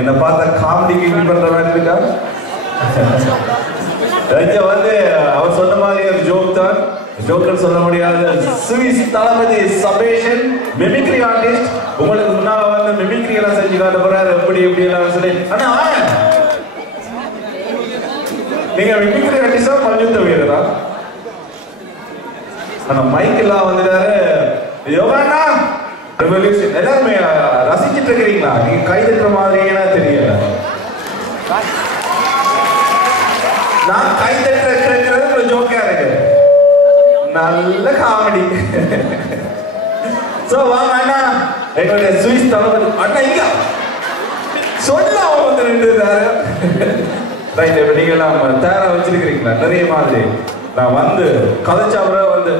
என்ன பார்த்தா comedy king பண்ற மாதிரி இருக்கா? வந்து அவர் சொன்ன மாதிரி ஒரு ஜோக் தான், ஜோக்கர் சொல்ல முடியாத சுவிஸ் தளபதி சபேஷன் மிமிக்ரி ஆர்டிஸ்ட். உங்களுக்கு முன்னால வந்து மிமிக்ரி எல்லாம் செஞ்சு காட்ட போறாரு, எப்படி எப்படி எல்லாம் சொல்லி. ஆனா நீங்க மிமிக்ரி ஆர்டிஸ்டா மல்யுத்த வீரரா? ஆனா மைக் எல்லாம் வந்துட்டாரு. யோகானா ரெவல்யூஷன் எல்லாருமே ரசிச்சிட்டு இருக்கிறீங்களா? நீங்க கை தட்டுற மாதிரியே தெரியல. நான் கை தட்டுறது ஒரு ஜோக்கா இருக்கு, நல்ல காமெடி. சோ வாங்க அண்ணா, எங்களுடைய சுவிஸ் தளபதி அண்ணா இங்க சொல்ல வந்து ரெண்டு ரைட். இப்ப நீங்க எல்லாம் தயாரா வச்சிருக்கிறீங்களா? நிறைய மாதிரி நான் வந்து கதைச்சாப்புற வந்து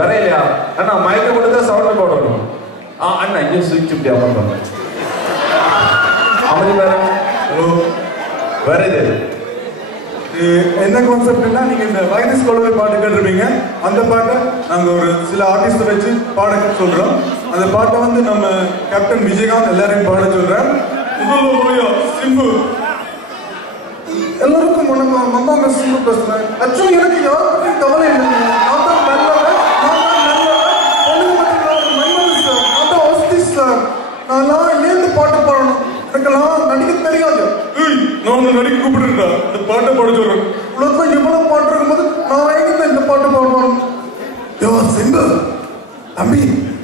வேற இல்லையா அண்ணா? மயக்க போட்டு தான் சவுண்ட் போடணும். அண்ணா இங்க சுவிட்ச் இப்படி அமர்ந்தோம் அமதி வேற. ஹலோ வேற இது என்ன கான்செப்ட்னா, நீங்க இந்த வைரஸ் கொலவை பாட்டு கேட்டிருப்பீங்க. அந்த பாட்டை நாங்க ஒரு சில ஆர்டிஸ்ட வச்சு பாட சொல்றோம். அந்த பாட்டை வந்து நம்ம கேப்டன் விஜயகாந்த் எல்லாரையும் பாட சொல்றேன். சிம்பு எல்லாருக்கும் மந்தாங்க சிம்பு பேசுறேன். ஆக்சுவலி எனக்கு யாருக்கும் கவலை இல்லைங்க. நான் தான் நல்லவன், நான் ஏன் பாட்டு பாடணும்? எனக்கெல்லாம் நடிக்க தெரியாது. நான் நடிக்க கூப்பிடுறா, இந்த பாட்டை பாட சொல்றேன். உலகத்துல எவ்வளவு பாட்டு இருக்கும்போது நான் எங்க இந்த பாட்டு பாடுவான்? சிம்பு தம்பி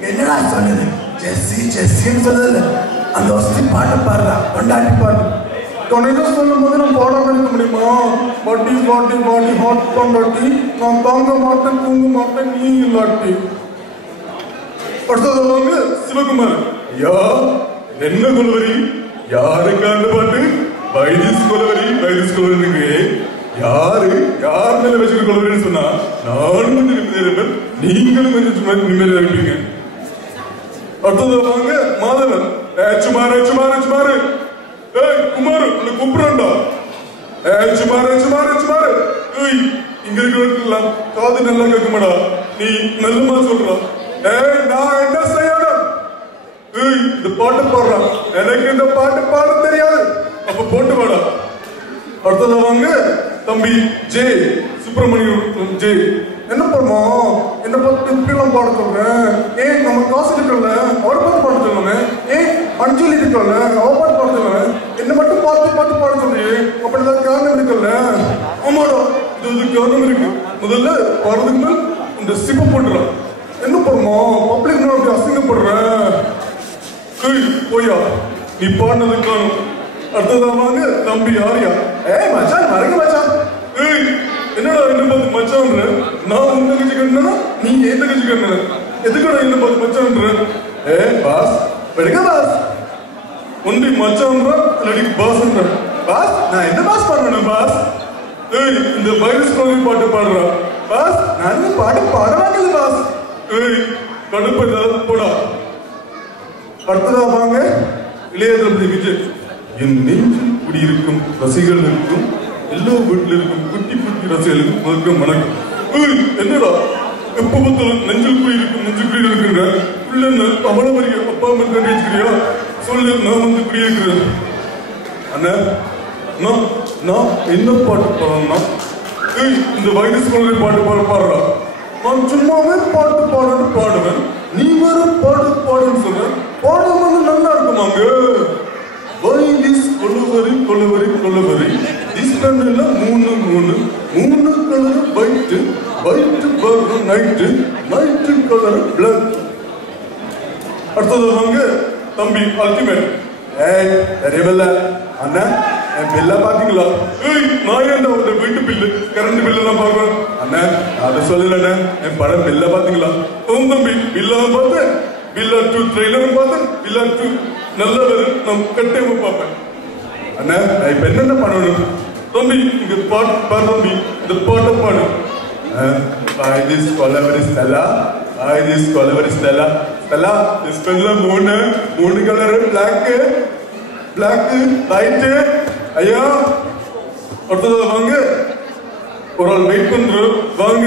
என்னடா சொன்னது? ஜெஸ்ஸி ஜெஸ்ஸின்னு சொல்லல, அந்த வசதி பாட்டை பாடுறா, கொண்டாட்டி பாடு. கணிதம் சொல்லும் போது நான் பாடாம இருக்க முடியுமா? பாட்டி பாட்டி பாட்டி ஹாட் கொண்டாட்டி, நான் தாங்க மாட்டேன் தூங்க மாட்டேன் நீ இல்லாட்டி. அடுத்தது சிவகுமார். ஐயா என்ன கொள்வரி? யாருக்கு அந்த பாட்டு? வைத்திஸ் கொள்வரி, வைத்திஸ் கொள்வரி. யாரு யார் மேல வச்சுக்க கொள்வரின்னு சொன்னா நானும் கொஞ்சம் நிம்மதியா இருப்பேன், நீங்களும் கொஞ்சம் நிம்மதியா இருப்பீங்க. அடுத்தது வாங்க மாதவன். சுமாரு சுமாரு சுமாரு குமாரு உன்னை கூப்பிடுறா. சுமாரு சுமாரு சுமாரு. இங்க இருக்கலாம் காது நல்லா கேட்குமாடா, நீ நல்லமா சொல்றா. நான் என்ன செய்யணும்? இந்த பாட்டு பாடுறான், எனக்கு இந்த பாட்டு பாட தெரியாது, அப்ப போட்டு பாடா. அடுத்தது வாங்க தம்பி ஜே சுப்பிரமணியம். ஜே என்ன பண்ணுவோம்? என்ன பார்த்து இப்படி எல்லாம் பாட சொல்றேன்? ஏன் நம்ம காசு இருக்கல, அவர் பார்த்து பாட சொல்லுவேன். ஏன் அஞ்சலி இருக்கல, அவர் பார்த்து பாட சொல்லுவேன். என்ன மட்டும் பார்த்து பார்த்து பாட சொல்றேன். அப்படிதான் காரணம் இருக்கல. ஆமாடா, இது காரணம் இருக்கு. முதல்ல பாடுறதுக்கு மேல் இந்த சிப்பை போட்டுறான். என்ன பண்ணுவோம்? பப்ளிக் அப்படி அசிங்கப்படுறேன். போயா நீ பாடினது காணும். அடுத்ததாவாங்க தம்பி ஆரியா. மச்சான் மறக்க மச்சான். என்னடா என்ன பார்த்து மச்சான்ற? நான் உங்க கட்சி கட்டினா நீ எந்த கட்சி கட்டின? எதுக்கடா என்ன பார்த்து மச்சான்ற? Pass வெடுங்க pass. ஒன்றி மச்சான்ற இல்லாடி பாஸ்ன்ற. பாஸ் நான் என்ன பாஸ் பண்ணணும் பாஸ்? இந்த வைரஸ் கோவில் பாட்டு பாடுறா. பாஸ் நான் பாட்டு பாடுறாங்கல்ல பாஸ். கடுப்பு ஏதாவது போடா. அடுத்ததா வாங்க இளைய தளபதி விஜய். என் நெஞ்சில் குடியிருக்கும் ரசிகர்களுக்கும் எல்லா வீட்டில் இருக்கும் குட்டி குட்டி ரசிகர்களுக்கும் வணக்கம் வணக்கம். என்னடா எப்ப பார்த்தாலும் நெஞ்சில் குடியிருக்கும் நெஞ்சில் குடி இருக்குங்க உள்ள அவ்வளவு வரைய அப்பா அம்மா கண்டு வச்சுக்கிறியா? சொல்லு, நான் வந்து குடியிருக்கிறேன். அண்ணா நான் என்ன பாட்டு பாடணும்னா இந்த வைரஸ் கொள்கை பாட்டு பாடுறா. நான் சும்மாவே பாட்டு பாடுவேன், நீ வேற பாட்டு பாடுன்னு சொல்ற. பாடம் வந்து நல்லா இருக்குமாங்க. வைரஸ் கொள்ளுவரி கொள்ளுவரி கொள்ளுவரி டிஸ்கண்ட்ல 3 3 colour white white colour night colour black. அடுத்தது வாங்க தம்பி அல்டிமேட். தெரியவில்ல அண்ணா, என் பில்ல பாத்தீங்களா? நான் ஏன் உங்க வீட்டு பில்லு கரண்ட் பில்லு தான் பாக்குறேன். அண்ணா அதை சொல்லலண்ணா, என் படம் பில்ல பாத்தீங்களா? தம்பி பில்லா பார்த்தேன், பில்லா 2 ட்ரெய்லரும் பார்த்தேன், பில்லா 2 நல்ல நான் கட்டேம பார்ப்பேன். அண்ணா இப்ப என்னென்ன பண்ணணும்? தம்பி இங்க பாட்டு பாரு தம்பி, இந்த பாட்டை பாடு. this கொலவரி ஸ்டெல்லா, this கொலவரி ஸ்டெல்லா. ஸ்டெல்லா ஸ்பெல்ல 3 கலர் பிளாக் லைட். ஐயா அடுத்தது வாங்க ஒரு ஆள் வெயிட் பண்றோம். வாங்க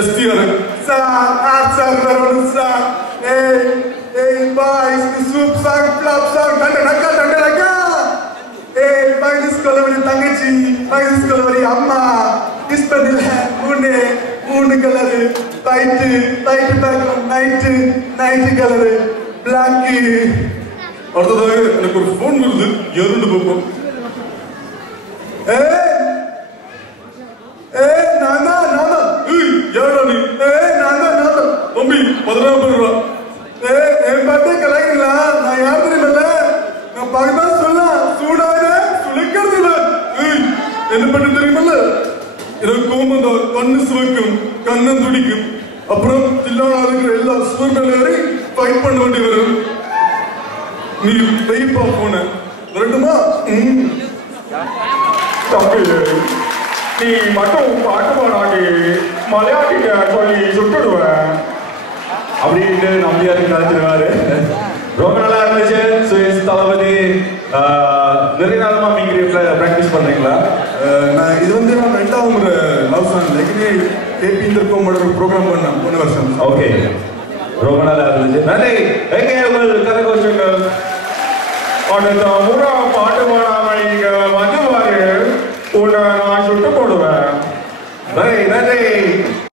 எஸ்டிஆர் சார் வரணும் சார். ஏய் boys soup song flop song டண்ட நக்கா வைரஸ் கொலவரி தங்கச்சி, வைரஸ் கொலவரி அம்மா, டிஸ்பெண்டில் மூணு colour, light background night colour, black. அடுத்ததாக எனக்கு ஒரு போன் வருது, இரண்டு பார்ப்போம். தம்பி 16 ரூபா. என் பாட்டே கலாய்க்கிறீங்களா? நான் யார் தெரியுமில்ல? நான் பார்க்கதா சொல்லலாம், சூடான சுளைக்கிறது. என்ன பண்ண தெரியுமில்ல? எனக்கு கோபம் தான், கண்ணு சிவக்கும், கண்ணம் துடிக்கும். அப்புறம் தில்லான இருக்கிற எல்லா சுவர்களையும் ஃபைட் பண்ண வேண்டி வரும். நீ வெயிப்பா போன வரட்டுமா? தம்பி, நீ மட்டும் பாட்டு பாடாட்டி மலையாட்டிட்ட சொல்லி சுட்டுடுவேன் அப்படின்னு நம்பியாருக்கு நினைச்சிருவாரு. ரொம்ப நல்லா இருந்துச்சு. சுயஸ் தளபதி நிறைய நாளமா மீங்கிரீப்ல பிராக்டிஸ் பண்றீங்களா? நான் இது வந்து நான் 2வது முறை லவ் சாங் ஏற்கனவே கேபி இந்திரகோமோட ஒரு ப்ரோக்ராம் பண்ணேன் போன வருஷம். ஓகே, ரொம்ப நல்லா இருந்துச்சு. நன்றி. எங்கே உங்கள் கதை கோஷங்கள்? அடுத்த முறை பாட்டு பாடாம இங்க வந்து பாரு, உன்னை நான் சுட்டு போடுவேன்.